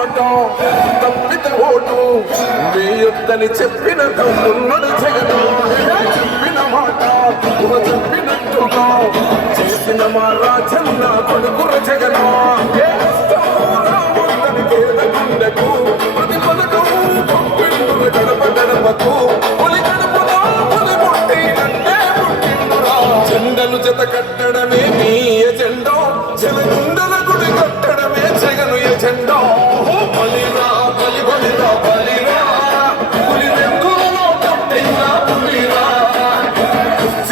మాట తప్పితే ఓటు మీ యొక్కని చెప్పిన తమ్ముళ్ళని చెగట చెప్పిన మాట చెప్పినట్టుగా చేసిన మా రాజన్న కొడుకుర జగన్ జత కట్ట